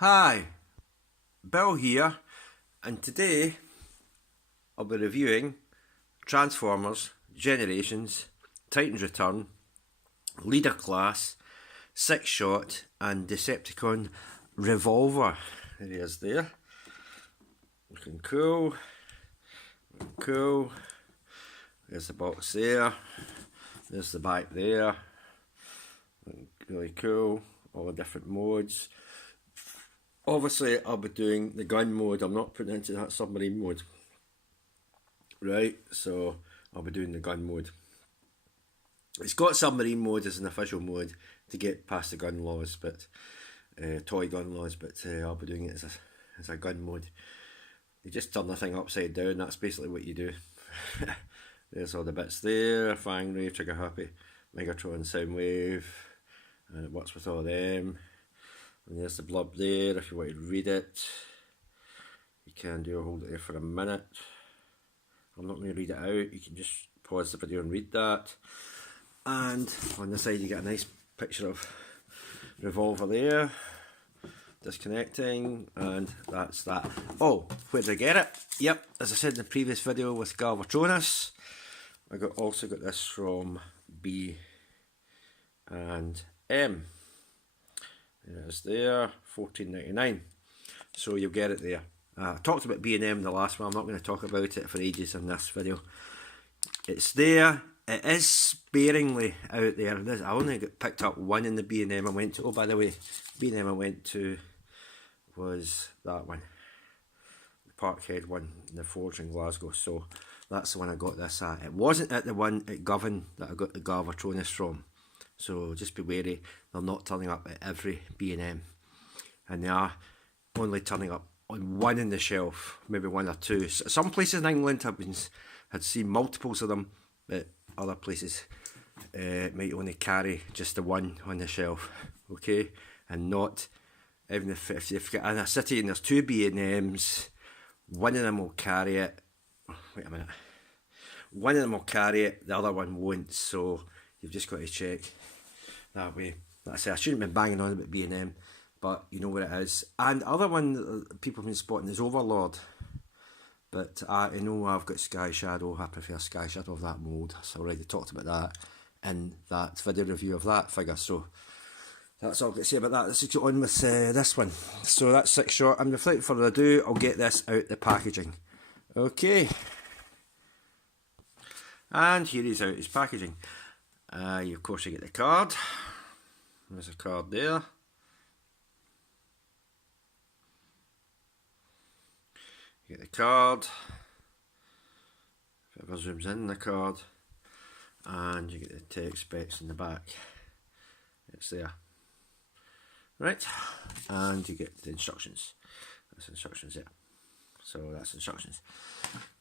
Hi, Bill here, and today I'll be reviewing Transformers, Generations, Titan's Return, Leader Class, Six Shot, and Decepticon Revolver. There he is there. Looking cool. Cool. There's the box there. There's the back there. Looking really cool. All the different modes. Obviously, I'll be doing the gun mode. I'm not putting into that submarine mode. Right, so I'll be doing the gun mode. It's got submarine mode as an official mode to get past the gun laws, but toy gun laws. But I'll be doing it as a gun mode. You just turn the thing upside down. That's basically what you do. There's all the bits there. Fang Ray, Trigger Happy, Megatron, Soundwave, and it works with all them. And there's the blurb there if you want to read it. You can do hold it there for a minute. I'm not going to read it out. You can just pause the video and read that. And on the side you get a nice picture of Revolver there. Disconnecting, and that's that. Oh, where did I get it? Yep, as I said in the previous video with Galvatronus, I also got this from B and M. There it is there, $14.99. So you'll get it there. I talked about B&M in the last one. I'm not going to talk about it for ages in this video. It's there. It is sparingly out there. I only got picked up one in the B&M I went to. Oh, by the way, B&M I went to was that one. The Parkhead one in the Forge in Glasgow. So that's the one I got this at. It wasn't at the one at Govan that I got the Galvatronus from. So just be wary, they're not turning up at every B&M. And they are only turning up on one in the shelf, maybe one or two. Some places in England had seen multiples of them, but other places might only carry just the one on the shelf, okay? And not, even if you've got in a city and there's two B&Ms, one of them will carry it. Wait a minute. One of them will carry it, the other one won't, so you've just got to check that way. Like I say, I shouldn't have been banging on about B&M, but you know what it is. And the other one that people have been spotting is Overlord. But I know I've got Sky Shadow. I prefer Sky Shadow of that mould. So I already talked about that in that video review of that figure. So that's all I've got to say about that. Let's get on with this one. So that's Six Shot. And without further ado, I'll get this out the packaging. Okay. And here he's out his packaging. Of course you get the card. There's a card there. You get the card. If it ever zooms in the card. And you get the text specs in the back. It's there. Right. And you get the instructions. That's instructions there. So that's instructions.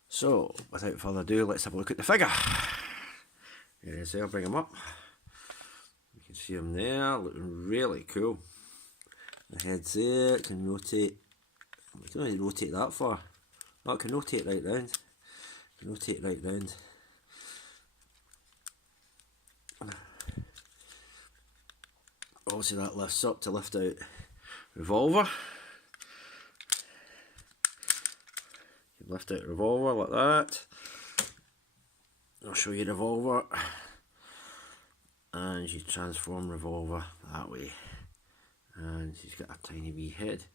So without further ado, let's have a look at the figure. Here he is there, bring him up. You can see him there, looking really cool. The head's there, it can rotate. You can only rotate that far. Oh, it can rotate right round. It can rotate right round. Obviously that lifts up to lift out Revolver. You lift out Revolver like that. I'll show you Revolver, and you transform Revolver that way, and he's got a tiny wee head.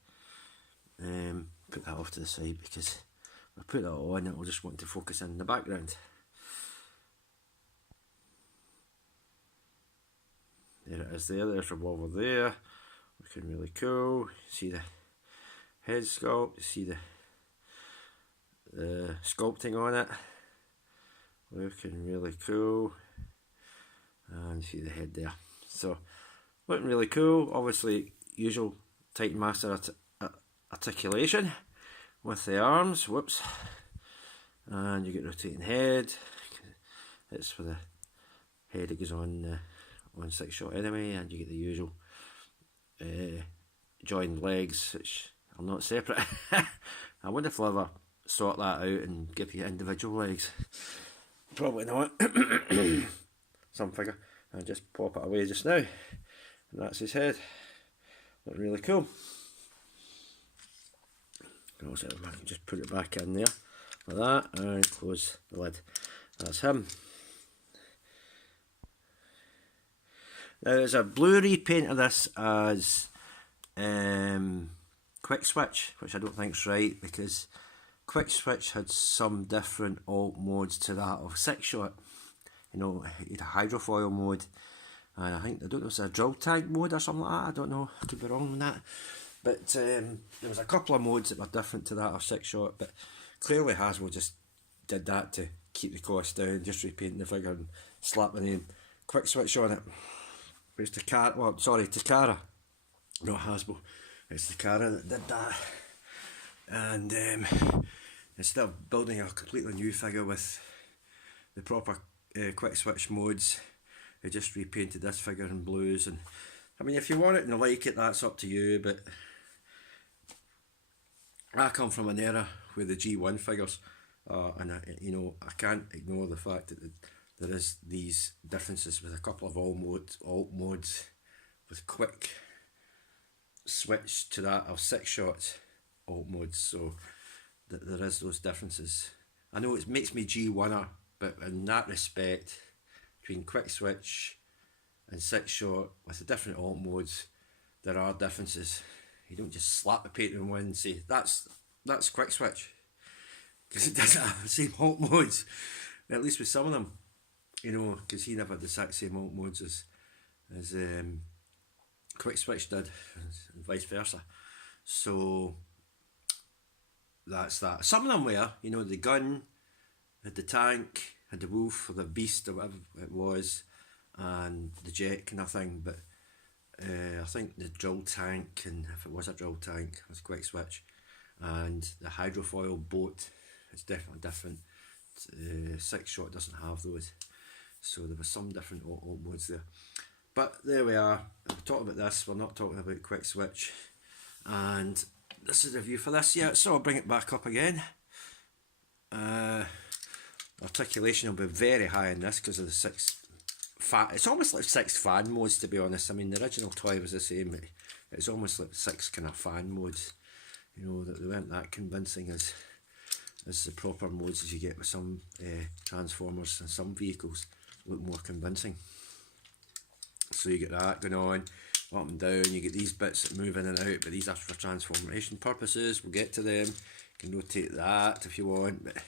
Put that off to the side because if I put that on, it will just want to focus in the background. There it is there, there's Revolver there, looking really cool. You see the head sculpt, you see the sculpting on it. Looking really cool, and you see the head there. So, looking really cool. Obviously, usual Titan Master articulation with the arms. Whoops. And you get rotating head. It's for the head that goes on Six Shot anyway, and you get the usual joined legs, which are not separate. I wonder if they'll ever sort that out and give you individual legs. Probably not. Some figure. I'll just pop it away just now. And that's his head. Looking really cool. Also, I can just put it back in there like that and close the lid. That's him. Now there's a blue repaint of this as quick switch, which I don't think's right, because quick switch had some different alt modes to that of six shot. You know, you had a hydrofoil mode, and I think, I don't know if it's a drill tank mode or something like that, I don't know, I could be wrong on that. But there was a couple of modes that were different to that of six shot, but clearly Hasbro just did that to keep the cost down, just repainting the figure and slap the name quick switch on it. It's Takara, well, sorry, Takara, not Hasbro, it's Takara that did that. And instead of building a completely new figure with the proper quick switch modes, they just repainted this figure in blues. And I mean, if you want it and you like it, that's up to you, but I come from an era where the G1 figures, and you know, I can't ignore the fact that there is these differences with a couple of alt modes with quick switch to that of six shot alt modes, so there is those differences. I know it makes me G1er, but in that respect, between quick switch and six shot with the different alt modes, there are differences. You don't just slap the paint in one and say that's quick switch, because it doesn't have the same alt modes, at least with some of them, you know, because he never had the exact same alt modes as quick switch did, and vice versa. So that's that. Some of them were, you know, the gun had the tank, had the wolf or the beast or whatever it was, and the jet kind of thing, but I think the drill tank, and if it was a drill tank, was quick switch, and the hydrofoil boat is definitely different. Six shot doesn't have those, so there were some different alt modes there. But there we are. We're talking about this, we're not talking about quick switch, and this is the review for this. Yeah, so I'll bring it back up again. Articulation will be very high in this because of the six fan. It's almost like six fan modes, to be honest. I mean, the original toy was the same, but it's almost like six kind of fan modes. You know, that they weren't that convincing as the proper modes as you get with some Transformers, and some vehicles look more convincing. So you get that going on, up and down. You get these bits that move in and out, but these are for transformation purposes. We'll get to them. You can rotate that if you want, but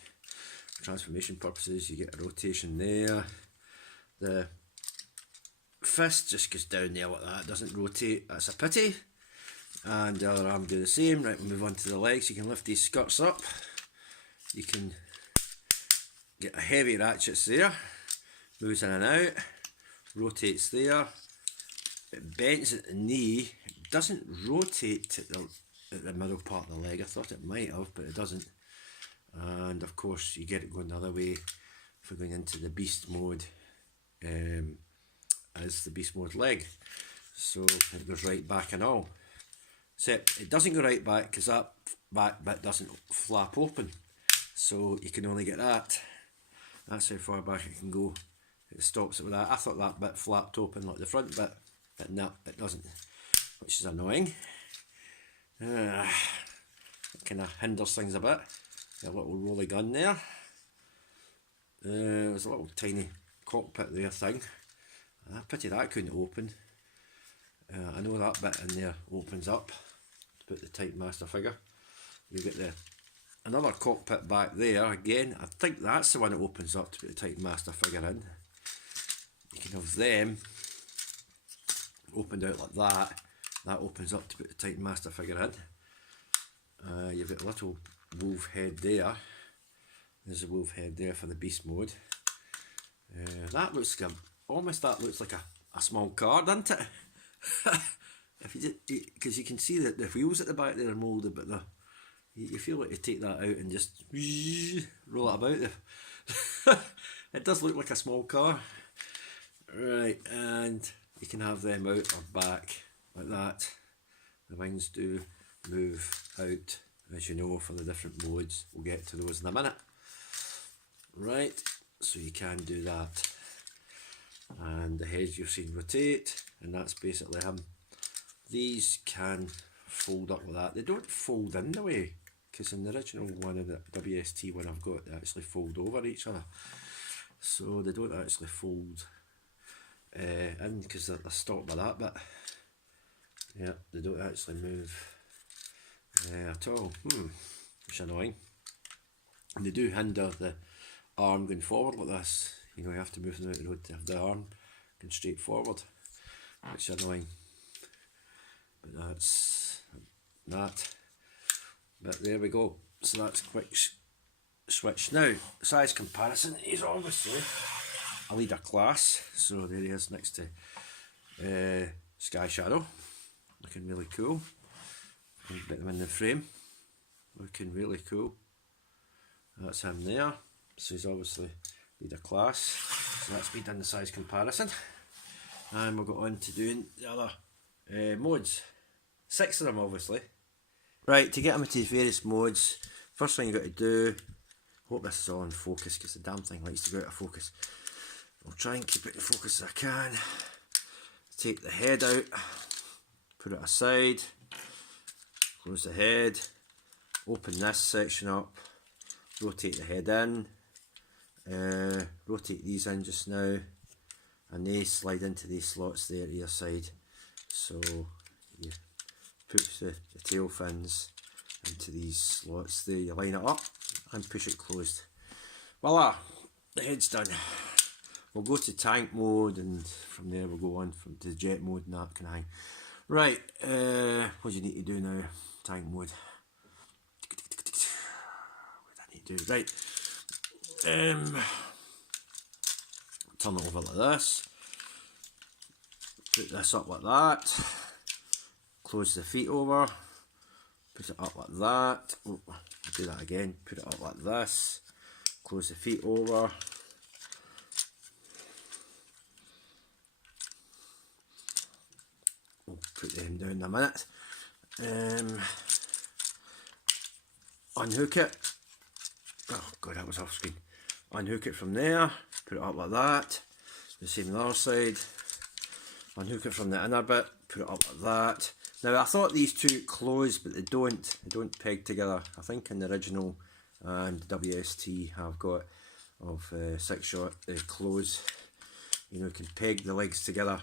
for transformation purposes, you get a rotation there. The fist just goes down there like that, doesn't rotate. That's a pity. And the other arm do the same. Right, we'll move on to the legs. You can lift these skirts up. You can get a heavy ratchets there. Moves in and out. Rotates there. It bends at the knee. It doesn't rotate at the middle part of the leg. I thought it might have, but it doesn't. And of course, you get it going the other way if we're going into the beast mode, as the beast mode leg. So it goes right back and all. Except it doesn't go right back because that back bit doesn't flap open. So you can only get that. That's how far back it can go. It stops it with that. I thought that bit flapped open like the front bit, but no, it doesn't, which is annoying. It kind of hinders things a bit. A little rolly gun there. There's a little tiny cockpit there thing. Pity that couldn't open. I know that bit in there opens up to put the Titan Master figure. You get another cockpit back there again. I think that's the one that opens up to put the Titan Master figure in. You can have them opened out like that. That opens up to put the Titan Master figure in. You've got a little wolf head there. There's a wolf head there for the beast mode. That looks like that looks like a small car, doesn't it? Because you can see that the wheels at the back there are moulded, but you feel like you take that out and just roll it about there. It does look like a small car. Right, and you can have them out or back like that. The wings do move out, as you know, for the different modes. We'll get to those in a minute. Right, so you can do that. And the heads you've seen rotate, and that's basically him. These can fold up like that. They don't fold in the way because in the original one and the WST one I've got, they actually fold over each other, so they don't actually fold in because they're stopped by that bit. Yeah, they don't actually move at all, which is annoying. And they do hinder the arm going forward like this. You know, you have to move them out the road to have the arm going straight forward, which is annoying. But that's that. But there we go. So that's quick switch. Now, size comparison is obviously a leader class. So there he is next to Sky Shadow, looking really cool. Get them in the frame, looking really cool. That's him there. So he's obviously leader class. So that's me done the size comparison, and we'll go on to doing the other modes. 6 of them obviously. Right, to get them into various modes, first thing you've got to do, hope this is all in focus because the damn thing likes to go out of focus. I'll try and keep it in focus as I can. Take the head out, put it aside, close the head, open this section up, rotate the head in, rotate these in just now, and they slide into these slots there either side. So you put the tail fins into these slots there, you line it up and push it closed. Voila, the head's done. We'll go to tank mode, and from there we'll go on to jet mode and that kind of thing. Right, what do you need to do now? Tank mode. What do I need to do? Right, turn it over like this. Put this up like that. Close the feet over. Put it up like that. Oh, I'll do that again. Put it up like this. Close the feet over. We'll put them down in a minute. Unhook it. Oh god, that was off screen. Unhook it from there. Put it up like that. The same on the other side. Unhook it from the inner bit. Put it up like that. Now I thought these two close, but they don't peg together. I think in the original and WST I've got of 6-shot they close. You know, you can peg the legs together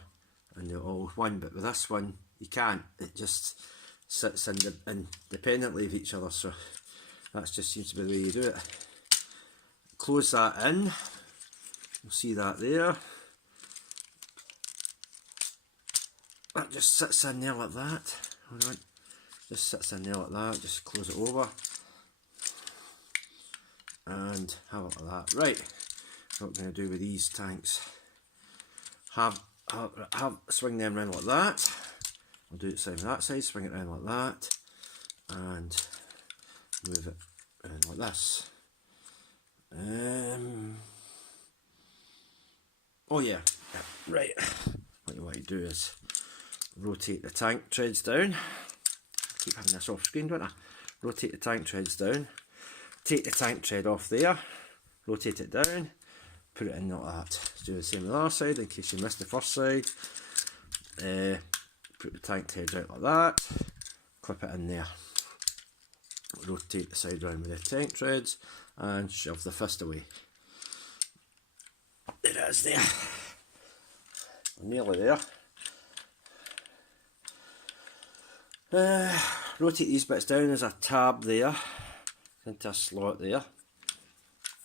and they're all one, but with this one you can't. It just sits independently of each other, so that just seems to be the way you do it. Close that in. You'll see that there. That just sits in there like that. Hold on. Just sits in there like that. Just close it over. And have it like that. Right. What I'm going to do with these tanks. Swing them around like that. I'll do it the same on that side. Swing it around like that. And move it around like this. Oh yeah. Right. What you want to do is rotate the tank treads down. Keep having this off screen, don't I? Rotate the tank treads down. Take the tank tread off there. Rotate it down. Put it in like that. Do the same on the other side in case you missed the first side. Put the tank treads out like that. Clip it in there. Rotate the side round with the tank treads and shove the fist away. There it is there. I'm nearly there. Rotate these bits down. There's a tab there into a slot there,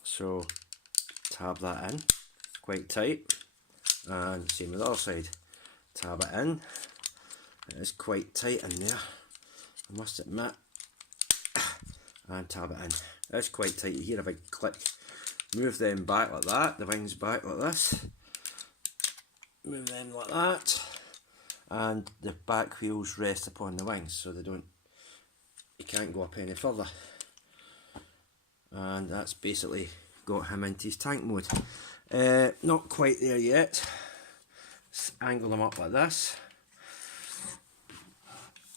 so tab that in quite tight, and same with the other side, tab it in. It is quite tight in there, I must admit, and tab it in. It's quite tight. You hear a big click. Move them back like that, the wings back like this, move them like that, and the back wheels rest upon the wings so they don't, you can't go up any further. And that's basically got him into his tank mode. Not quite there yet. Let's angle them up like this.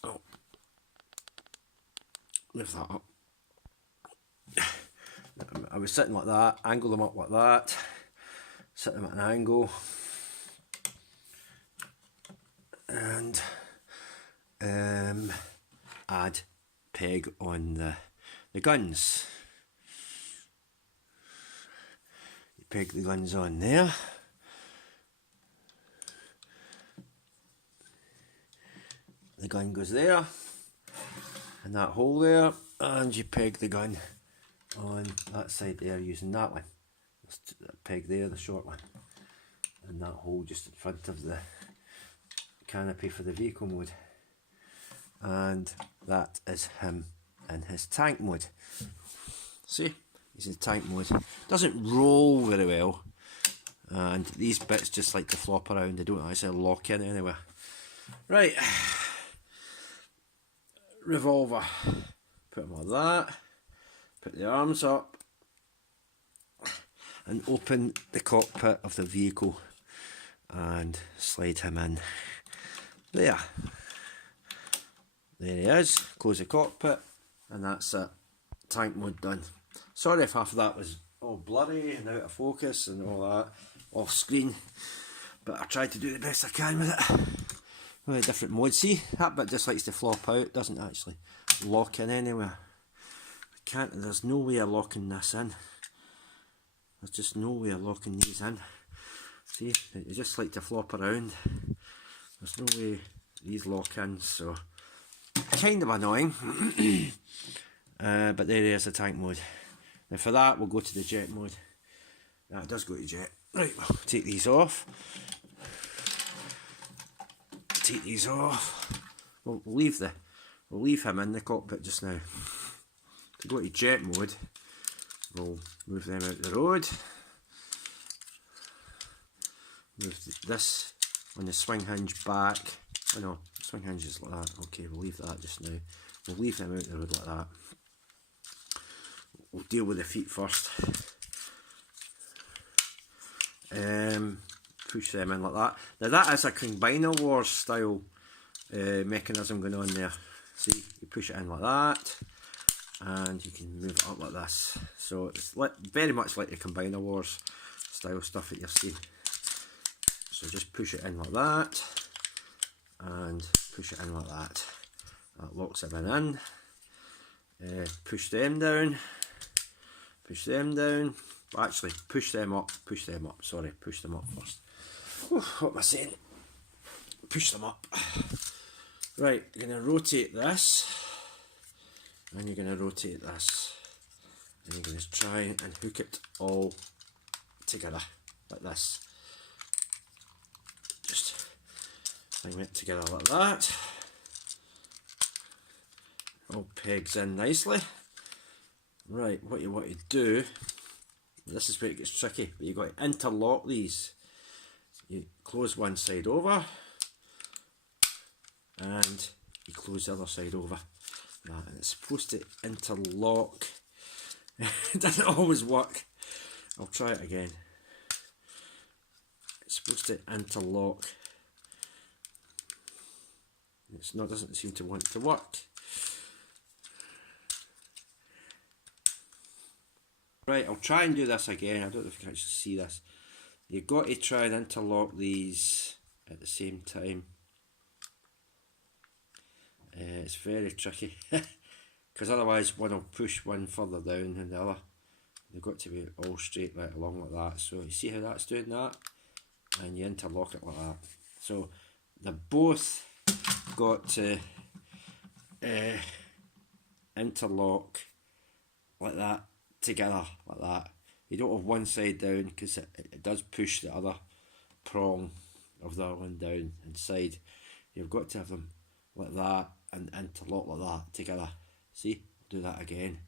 Oh. Lift that up. I was sitting like that, angle them up like that, sit them at an angle, and add peg on the the guns. You peg the guns on there. The gun goes there, in that hole there, and you peg the gun on that side there using that one. That peg there, the short one, and that hole just in front of the canopy for the vehicle mode. And that is him in his tank mode. See, he's in tank mode. Doesn't roll very well, and these bits just like to flop around. They don't actually lock in anywhere. Right. Revolver, put him like that, put the arms up and open the cockpit of the vehicle and slide him in there. There he is, close the cockpit, and that's it, tank mode done. Sorry if half of that was all blurry and out of focus and all that, off screen, but I tried to do the best I can with it. With a different mode. See, that bit just likes to flop out, doesn't actually lock in anywhere. There's no way of locking this in. There's just no way of locking these in. See, they just like to flop around. There's no way these lock in, so kind of annoying. But there is the tank mode. Now for that we'll go to the jet mode. It does go to jet. Right, we'll take these off. Take these off. We'll leave him in the cockpit just now. To go to jet mode, we'll move them out the road. Move this on the swing hinge back. Oh no, swing hinge is like that. Okay, we'll leave that just now. We'll leave them out the road like that. We'll deal with the feet first. Push them in like that. Now that is a Combiner Wars style mechanism going on there. See, you push it in like that, and you can move it up like this. So it's very much like the Combiner Wars style stuff that you've seen. So just push it in like that, and push it in like that. That locks everything in. Push them down. Push them down. Well, actually, push them up. Push them up. Sorry, push them up first. What am I saying? Push them up. Right, you're going to rotate this, and you're going to rotate this, and you're going to try and hook it all together like this. Just bring it together like that. All pegs in nicely. Right, what you want to do, this is where it gets tricky, but you've got to interlock these. You close one side over, and you close the other side over. And it's supposed to interlock. It doesn't always work. I'll try it again. It's supposed to interlock. It's not, doesn't seem to want to work. Right, I'll try and do this again. I don't know if you can actually see this. You've got to try and interlock these at the same time. It's very tricky, because otherwise one will push one further down than the other. They've got to be all straight right along like that. So you see how that's doing that? And you interlock it like that. So they're both got to interlock like that together, like that. You don't have one side down, because it does push the other prong of the other one down inside. You've got to have them like that and interlock like that together. See, do that again,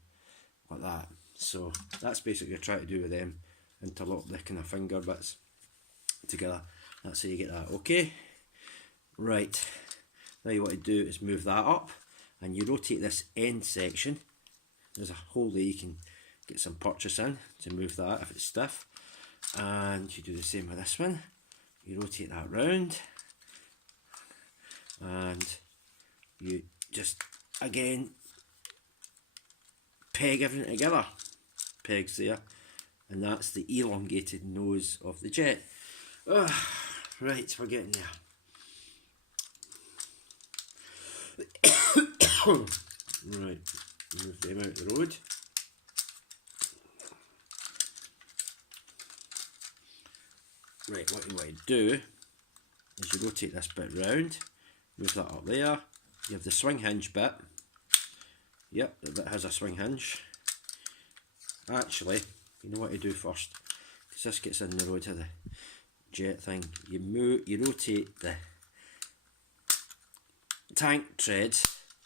like that. So that's basically what I try to do with them, interlock the kind of finger bits together. That's how you get that. Okay, right, now you want to do is move that up, and you rotate this end section. There's a hole there you can get some purchase in to move that if it's stiff, and you do the same with this one. You rotate that round, and you just again peg everything together. Pegs there, and that's the elongated nose of the jet. Right, we're getting there. Right, Move them out the road. Right, what you want to do is you rotate this bit round, move that up there. You have the swing hinge bit. Yep, the bit has a swing hinge. Actually, you know what to do first, because this gets in the road of the jet thing. You rotate the tank tread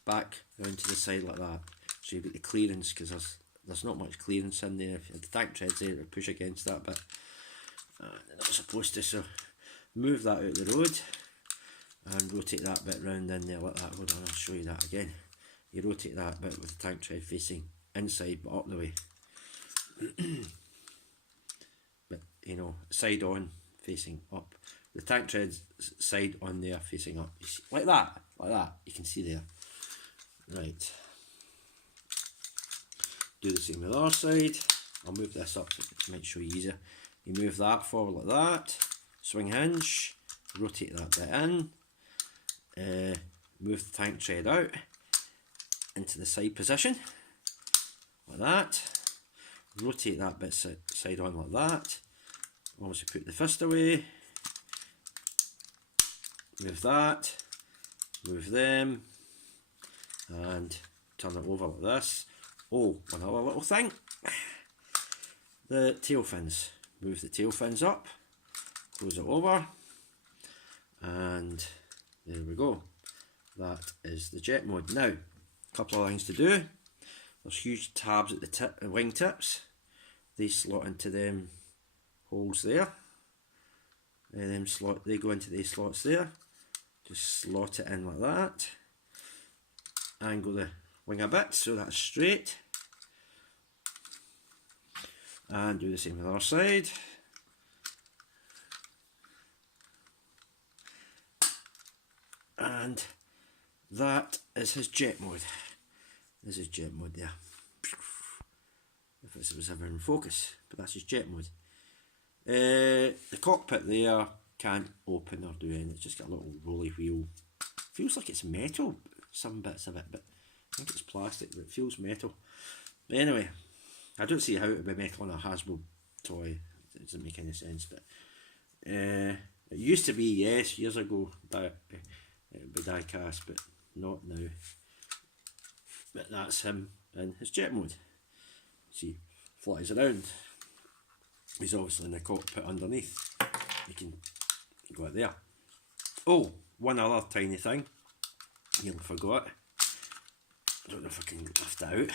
back round to the side like that, so you've got the clearance, because there's not much clearance in there. If the tank tread's there, it'll push against that bit. They're not supposed to, so move that out the road and rotate that bit round in there like that. Hold on, I'll show you that again. You rotate that bit with the tank tread facing inside but up the way. But you know, side on facing up. The tank tread's side on there facing up. Like that, you can see there. Right. Do the same with the other side. I'll move this up, it might show you easier. You move that forward like that, swing hinge, rotate that bit in, move the tank tread out into the side position, like that, rotate that bit side on like that, obviously put the fist away, move that, move them, and turn it over like this. Oh, another little thing, the tail fins. Move the tail fins up, close it over, and there we go. That is the jet mode. Now, a couple of things to do. There's huge tabs at the wing tips. They slot into them holes there. They go into these slots there. Just slot it in like that. Angle the wing a bit so that's straight. And do the same with the other side. And that is his jet mode. This is jet mode there. If this was ever in focus, but that's his jet mode. The cockpit there can't open or do anything. It's just got a little rolly wheel. Feels like it's metal, some bits of it, but I think it's plastic, but it feels metal. But anyway, I don't see how it would be metal on a Hasbro toy. It doesn't make any sense, but it used to be, yes, years ago, it would be die cast, but not now. But that's him in his jet mode. See, flies around. He's obviously in the cockpit underneath. You can go out there. Oh, one other tiny thing. Nearly forgot. I don't know if I can lift it out.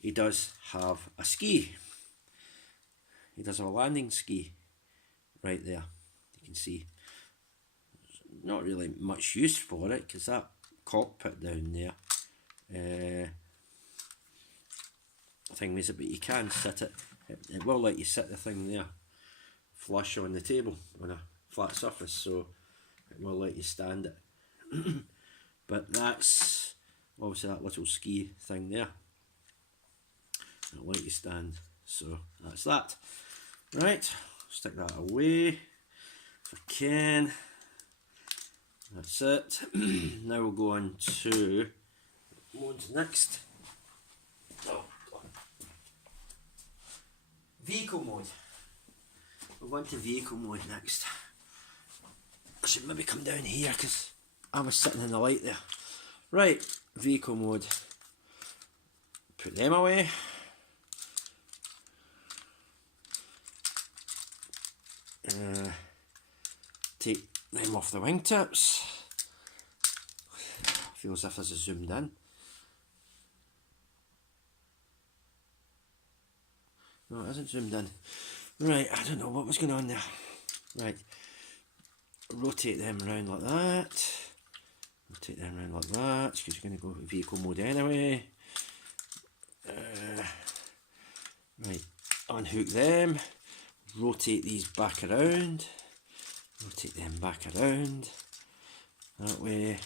He does have a ski. He does have a landing ski right there. You can see there's not really much use for it because that cockpit down there thing is, but you can sit it. It will let you sit the thing there flush on the table on a flat surface, so it will let you stand it. But that's obviously that little ski thing there. It'll let you stand, so that's that. Right, stick that away if I can. That's it. Now we'll go on to modes next. Oh, vehicle mode. We'll go on to vehicle mode next. I should maybe come down here because I was sitting in the light there. Right, vehicle mode. Put them away. Take them off the wingtips. Feels as if this is zoomed in. No, it isn't zoomed in. Right, I don't know what was going on there. Right, rotate them around like that. Rotate them around like that, because you're going to go vehicle mode anyway. Right, unhook them. Rotate these back around. Rotate them back around. That way.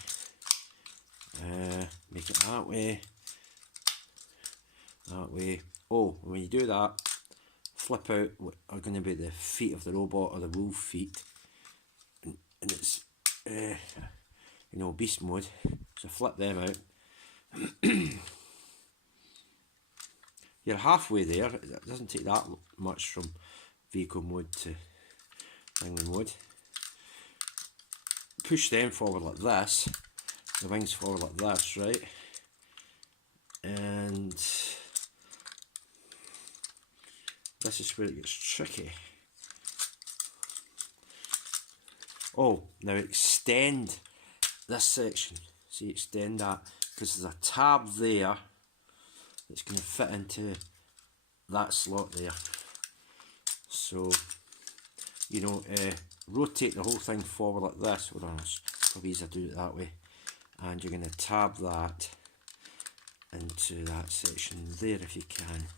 Make it that way. That way. Oh, when you do that, flip out what are going to be the feet of the robot or the wolf feet. And it's you know, beast mode. So flip them out. You're halfway there. It doesn't take that much from vehicle mode to wing mode. Push them forward like this, the wings forward like this, right? And this is where it gets tricky. Oh, now extend this section. See, extend that, because there's a tab there that's going to fit into that slot there. So, you know, rotate the whole thing forward like this. Hold on, it's probably easier to do it that way. And you're going to tab that into that section there if you can.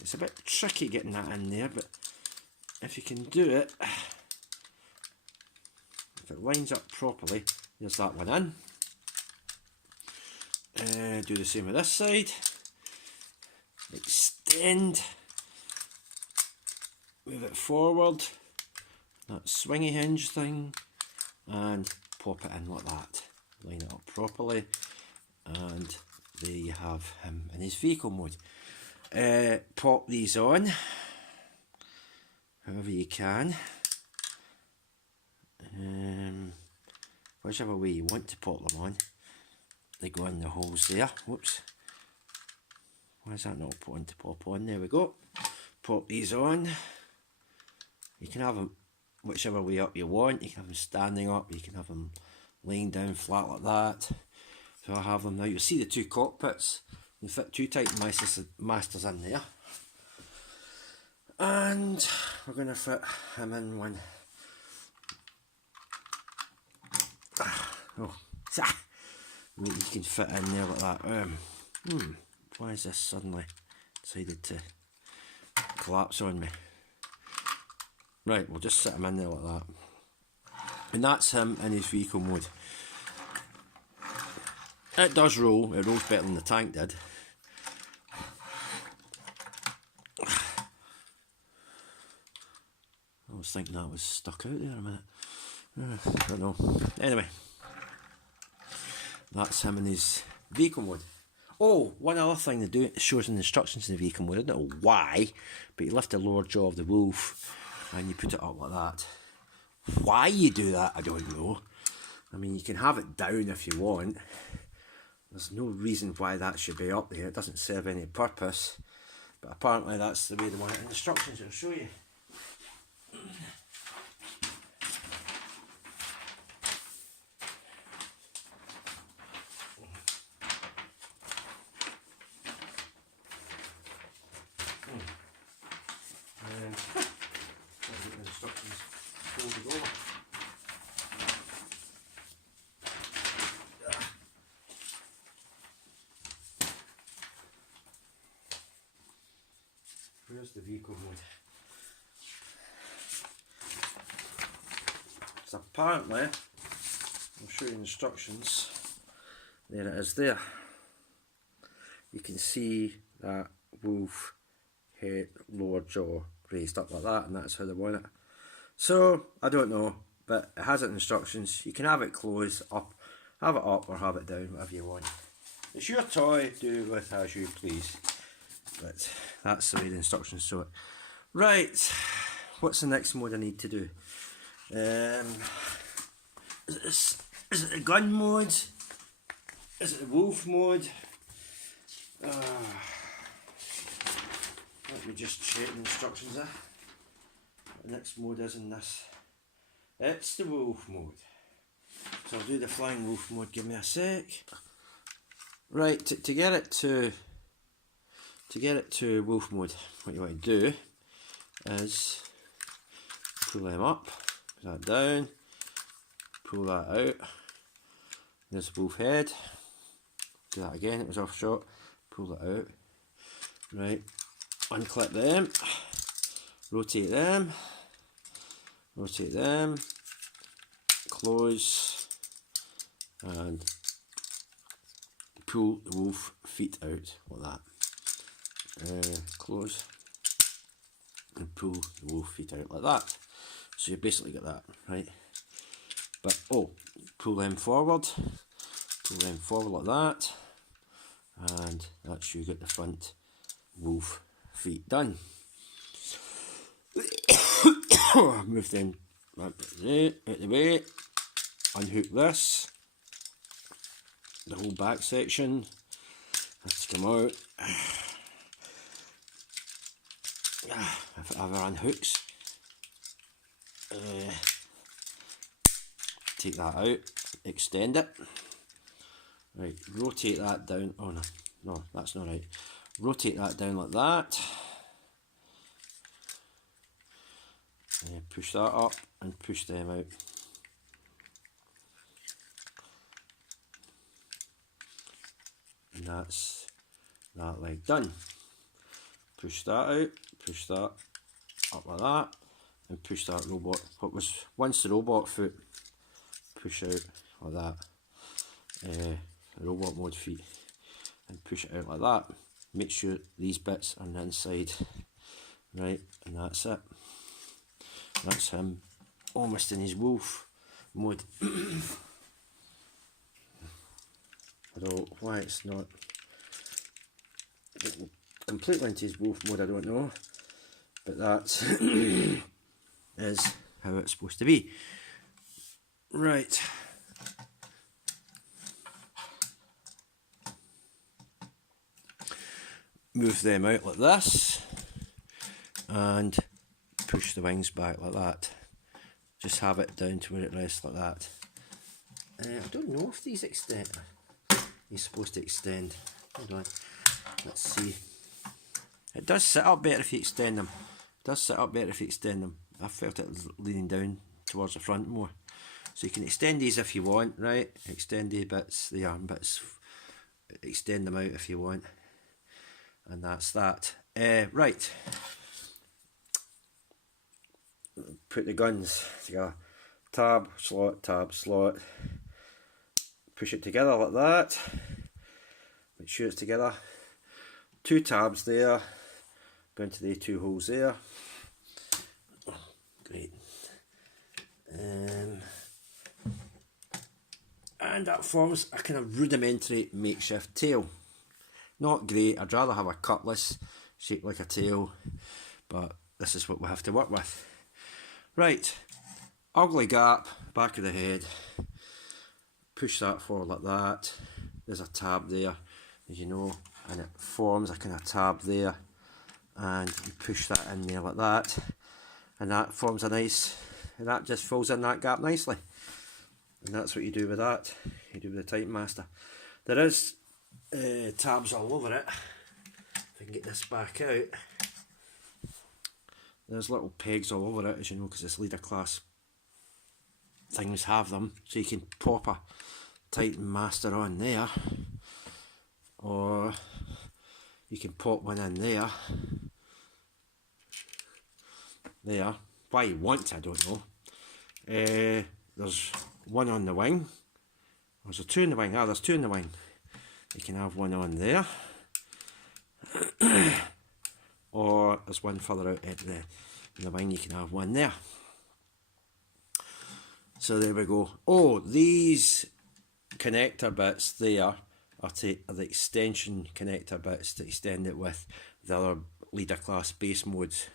It's a bit tricky getting that in there, but if you can do it, if it lines up properly, there's that one in. Do the same with this side. Extend, move it forward, that swingy hinge thing, and pop it in like that. Line it up properly, and there you have him in his vehicle mode. Pop these on however you can, whichever way you want to pop them on. They go in the holes there. Whoops, why is that not wanting to pop on? There we go. Pop these on. You can have them whichever way up you want. You can have them standing up, you can have them laying down flat like that. So I have them now. You'll see the two cockpits. You fit two Titan Masters in there. And we're going to fit him in one. Oh, you can fit in there like that. Why is this suddenly decided to collapse on me? Right, we'll just sit him in there like that. And that's him in his vehicle mode. It does roll. It rolls better than the tank did. I was thinking that was stuck out there a minute. I don't know. Anyway, that's him in his vehicle mode. Oh, one other thing they do, it shows in the instructions in the vehicle mode. I don't know why, but you lift the lower jaw of the wolf and you put it up like that. Why you do that, I don't know. I mean, you can have it down if you want. There's no reason why that should be up there. It doesn't serve any purpose. But apparently that's the way they want it in the instructions. I'll show you. Where's the vehicle mode? So apparently, I'll show you the instructions. There it is there. You can see that wolf head, lower jaw raised up like that, and that's how they want it. So, I don't know, but it has it in instructions. You can have it closed, have it up or have it down, whatever you want. It's your toy, do with as you please. But that's the way the instructions show it. Right, what's the next mode I need to do? Is it the gun mode? Is it the wolf mode? Let me just check the instructions there. What the next mode is in this. It's the wolf mode. So I'll do the flying wolf mode, give me a sec. Right, to get it to wolf mode, what you want to do is pull them up, pull that down, pull that out. There's the wolf head. Do that again, it was off shot. Pull that out. Right, unclip them, rotate them, close, and pull the wolf feet out like that. Close and pull the wolf feet out like that. So you basically get that, right? But oh, pull them forward like that, and that's you get the front wolf feet done. Move them out the way, unhook this, the whole back section has to come out. If it ever unhooks, take that out, extend it. Right, rotate that down. Oh no, no, that's not right. Rotate that down like that. Push that up and push them out. And that's that leg done. Push that out, push that up like that, and push that robot, what was once the robot foot, push out like that, the robot mode feet, and push it out like that. Make sure these bits are on the inside, right, and that's it. That's him almost in his wolf mode. Although why it's not getting completely into his wolf mode, I don't know, but that is how it's supposed to be. Right. Move them out like this and push the wings back like that. Just have it down to where it rests like that. I don't know if these extend. He's supposed to extend. Hold on. Let's see. It does sit up better if you extend them. It does sit up better if you extend them. I felt it leaning down towards the front more. So you can extend these if you want, right? Extend the bits, the arm bits. Extend them out if you want. And that's that. Right. Put the guns together. Tab, slot. Push it together like that. Make sure it's together. 2 tabs there. Go into the 2 holes there. Great. And that forms a kind of rudimentary makeshift tail. Not great, I'd rather have a cutlass shaped like a tail, but this is what we have to work with. Right, ugly gap, back of the head, push that forward like that. There's a tab there, as you know, and it forms a kind of tab there, and you push that in there like that, and that forms a nice, and that just fills in that gap nicely. And that's what you do with that, you do with the Titan Master. There is tabs all over it. If I can get this back out, there's little pegs all over it, as you know, because it's leader class things have them, so you can pop a Titan Master on there, or you can pop one in there. Why you want to, I don't know. There's one on the wing. There's 2 in the wing. There's 2 in the wing. You can have one on there, or there's one further out at in the wing, you can have one there. So there we go. Oh, these connector bits there are the extension connector bits to extend it with the other leader class base modes.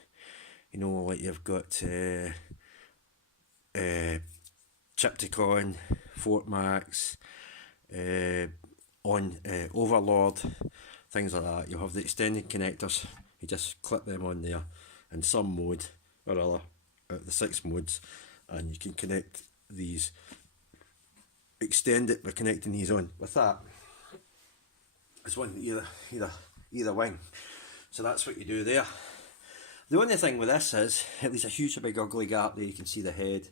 You know, like you've got Chipticon, Fort Max, Overlord, things like that. You'll have the extended connectors, you just clip them on there in some mode or other out of the 6 modes, and you can connect these, extend it by connecting these on with that. It's one either wing, so that's what you do there. The only thing with this is there's a huge big ugly gap there. You can see the head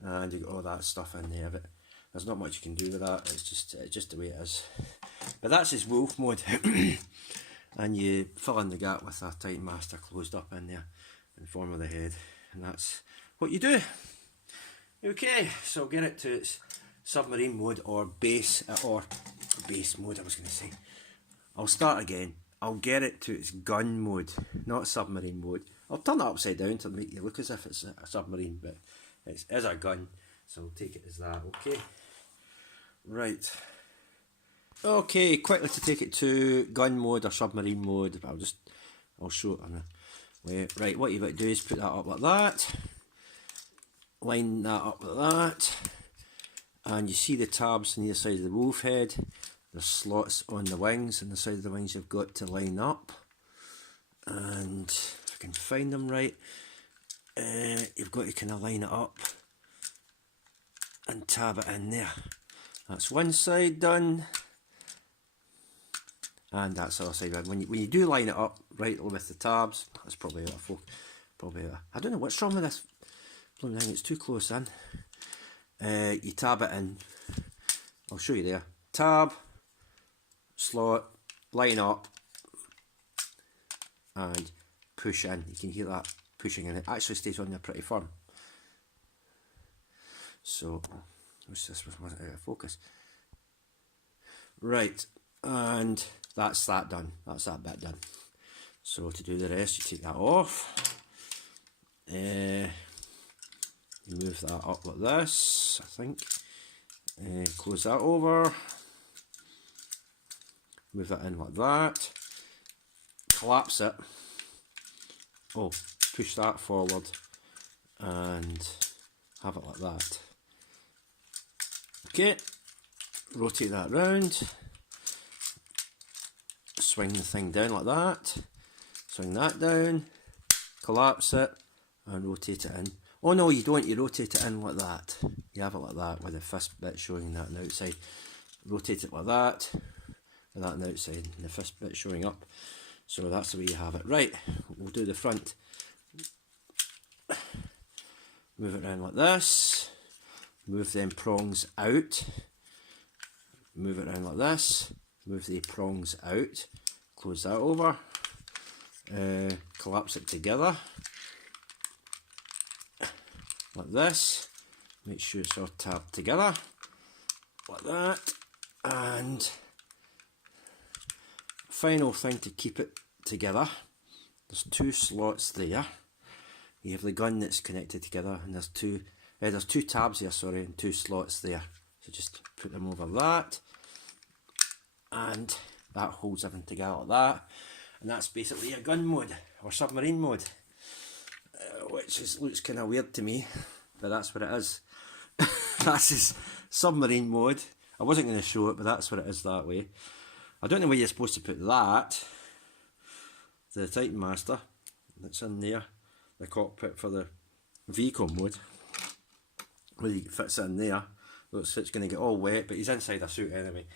and you got all that stuff in there, but there's not much you can do with that. It's just the way it is. But that's his wolf mode. And you fill in the gap with a Titan Master closed up in there in form of the head, and that's what you do. Okay, so I'll get it to its submarine mode or base mode, I was going to say. I'll start again. I'll get it to its gun mode, not submarine mode. I'll turn it upside down to make you look as if it's a submarine, but it's a gun. So I'll take it as that, okay. Right. Okay, quickly to take it to gun mode or submarine mode. I'll show it on the way. Right, what you've got to do is put that up like that. Line that up like that. And you see the tabs on either side of the wolf head. There's slots on the wings, and the side of the wings you've got to line up. And if I can find them right, you've got to kind of line it up and tab it in there. That's one side done, and that's the other side done. When you do line it up right with the tabs, that's probably I don't know what's wrong with this blooming thing. It's too close in. You tab it in. I'll show you there. Tab, slot, line up, and push in. You can hear that pushing in. It actually stays on there pretty firm. So, what's this? Wasn't out of focus. Right, and that's that done. That's that bit done. So to do the rest, you take that off. You move that up like this, I think. Close that over. Move that in like that. Collapse it. Oh, push that forward and have it like that. Okay, rotate that round. Swing the thing down like that. Swing that down. Collapse it and rotate it in. Oh no, you don't, you rotate it in like that. You have it like that with the fist bit showing that on the outside. Rotate it like that, with that on the outside, and the fist bit showing up. So that's the way you have it. Right, we'll do the front. Move it around like this. Move them prongs out. Move it around like this. Move the prongs out. Close that over. Collapse it together. Like this. Make sure it's all tabbed together. Like that. And final thing to keep it together. There's two slots there. You have the gun that's connected together, and there's two tabs here, sorry, and two slots there. So just put them over that, and that holds everything together like that. And that's basically your gun mode or submarine mode, which looks kind of weird to me, but that's what it is. That's his submarine mode. I wasn't going to show it, but that's what it is that way. I don't know where you're supposed to put that. The Titan Master that's in there, the cockpit for the vehicle mode, where he fits in there. Looks like it's going to get all wet, but he's inside a suit anyway.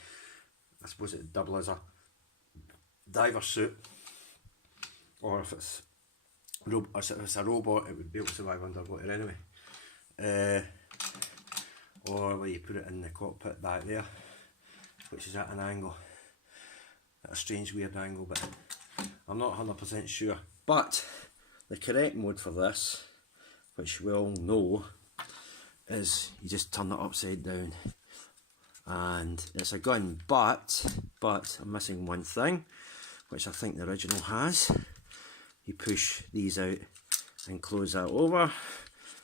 I suppose it'd double as a diver suit, or if it's a robot, it would be able to survive underwater anyway. Or where you put it in the cockpit back there, which is at an angle, at a strange weird angle, but I'm not 100% sure. But the correct mode for this, which we all know, is you just turn it upside down, and it's a gun, but I'm missing one thing, which I think the original has. You push these out and close that over,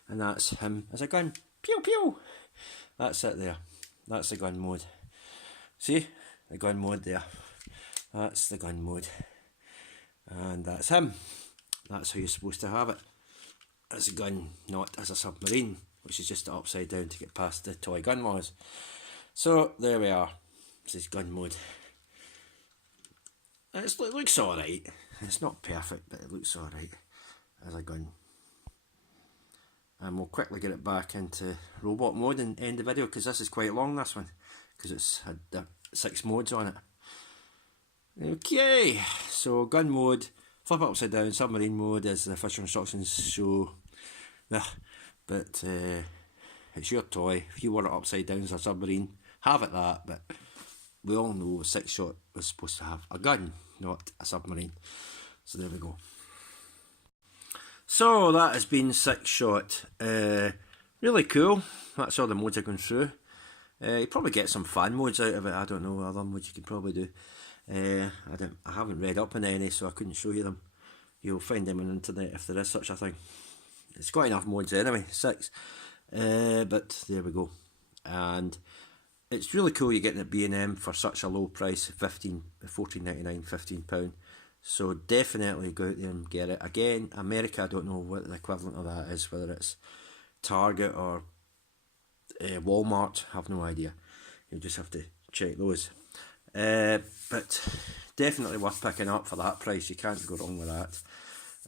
and that's him as a gun. Pew pew! That's it there. That's the gun mode. See? The gun mode there. That's the gun mode. And that's him. That's how you're supposed to have it. As a gun, not as a submarine, which is just upside down to get past the toy gun laws. So there we are. This is gun mode. It looks alright. It's not perfect, but it looks alright as a gun. And we'll quickly get it back into robot mode and end the video, because this is quite long, this one, because it's had 6 modes on it. Okay, so gun mode, flip it upside down, submarine mode as the official instructions show. But it's your toy. If you want it upside down as a submarine, have it that, but we all know a 6-shot was supposed to have a gun, not a submarine. So there we go. So that has been 6-shot. Really cool. That's all the modes I've gone through. You probably get some fan modes out of it. I don't know, other modes you can probably do. I haven't read up on any, so I couldn't show you them. You'll find them on the internet if there is such a thing. It's got enough modes anyway, 6. But there we go. And it's really cool you're getting at B&M for such a low price, £14.99, £15. So definitely go out there and get it. Again, America, I don't know what the equivalent of that is, whether it's Target or Walmart, I have no idea. You just have to check those. But definitely worth picking up for that price. You can't go wrong with that.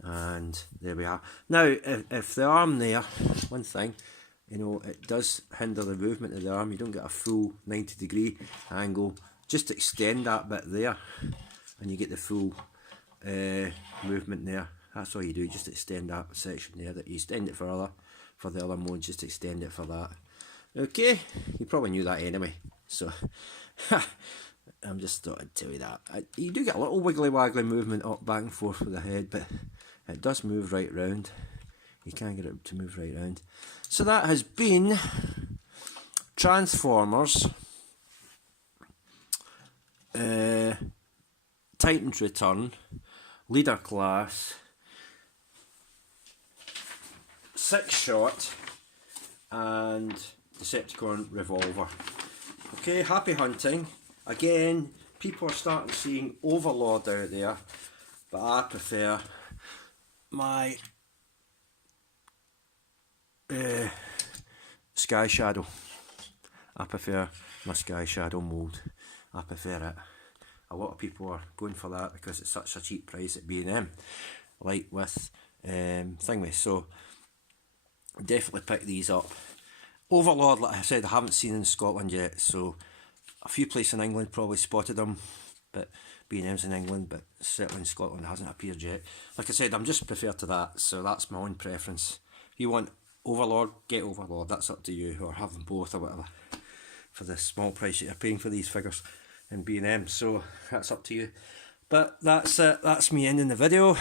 And there we are. Now, if the arm there, one thing, you know, it does hinder the movement of the arm. You don't get a full 90-degree angle. Just extend that bit there, and you get the full movement there. That's all you do. Just extend that section there. That you extend it for the other mode. Just extend it for that. Okay, you probably knew that anyway. So, I'm just thought I'd tell you that. You do get a little wiggly waggly movement up back and forth with the head, but it does move right round. You can get it to move right round. So that has been Transformers, Titan's Return, Leader Class, Six Shot, and Decepticon Revolver. Okay, happy hunting. Again, people are starting seeing Overlord out there, but I prefer my Sky Shadow. I prefer my Sky Shadow mould. I prefer it. A lot of people are going for that because it's such a cheap price at B&M, like with Thingy. So definitely pick these up. Overlord, like I said, I haven't seen in Scotland yet, so a few places in England probably spotted them, but B&M's in England, but certainly in Scotland it hasn't appeared yet. Like I said, I'm just preferred to that, so that's my own preference. If you want Overlord, get Overlord, that's up to you, or have them both or whatever, for the small price that you're paying for these figures in B&M, so that's up to you. But that's it, that's me ending the video,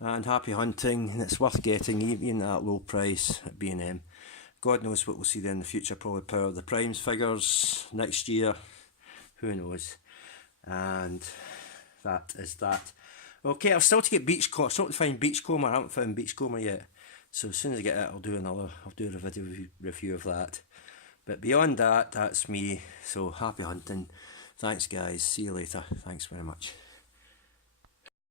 and happy hunting, and it's worth getting even at that low price at B&M. God knows what we'll see there in the future, probably Power of the Primes figures next year, who knows. And that is that. Okay, I've still to get Beachcomber, still to find Beachcomber, I haven't found Beachcomber yet. So as soon as I get it, I'll do a video review of that. But beyond that, that's me, so happy hunting. Thanks guys, see you later, thanks very much.